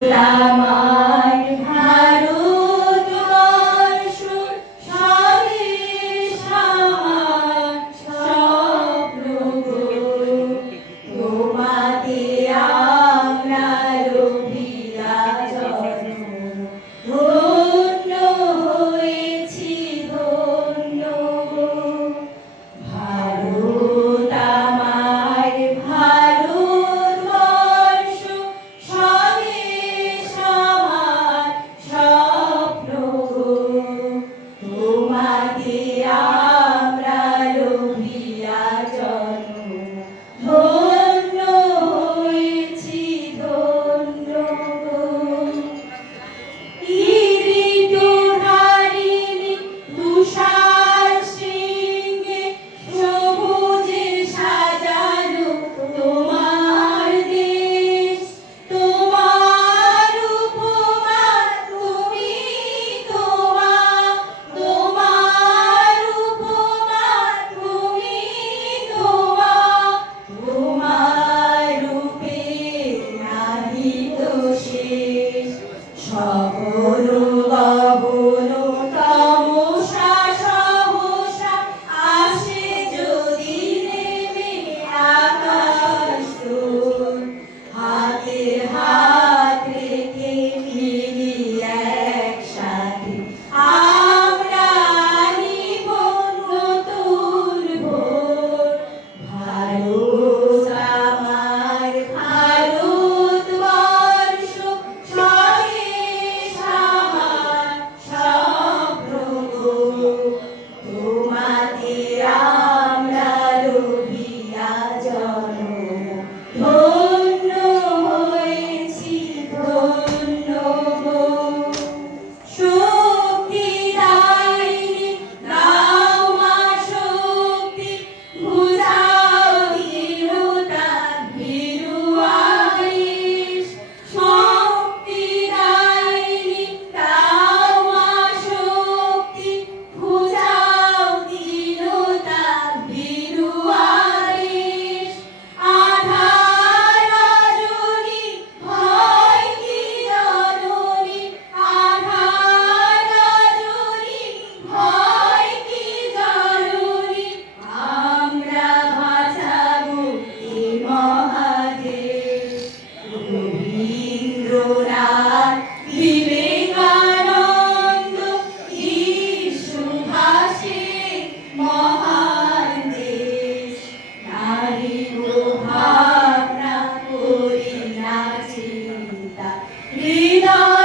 আমার ভারতবর্ষ স্বদেশ আমার স্বপ্ন গো, তোমাতে আমরা লোভিয়া জন্ম, ধন্য হয়েছি ধন্য গো। ভারত আমার ভারতবর্ষ স্বদেশ আমার স্বপ্ন গো, তোমাতে আমরা লোভিয়া জন্ম, ধন্য হয়েছি ধন্য গো। ঋতুধারিণী তুষার শৃঙ্গে সবুজে সাজানো তোমার দেশ, তোমার উপমা তুমি তোমার উপমা তুমি তোমার রূপে নাহিত শেষ। সকল গগন তমসা সহসা আসে যদি নেমে আকাশ তোল, হাতে হাত রেখে মিলি একসাথে আমরা আনিব নতুন ভোর। ভারত আমার ভারতবর্ষ স্বদেশ আমার স্বপ্ন গো, তোমাতে আমরা লোভিয়া জন্ম, ধন্য হয়েছি ধন্য গো। শক্তি দায়িনী দাও মা শক্তি, বুঝাও দৃঢ়তা ভীরু আবেশ। শক্তি দায়িনী দাও মা শক্তি, বুঝাও দৃঢ়তা ভীরু আবেশ। আধার রজনী ভয় কি জননী, আধার রজনী ভয় কি জননী, আমরা বাঁচাবো এ মহাদেশ। রবীন্দ্রনাথ বিবেকানন্দ সুভাষে মহান দেশ, নারী ভাবনা করি না চিন্তা, হৃদয়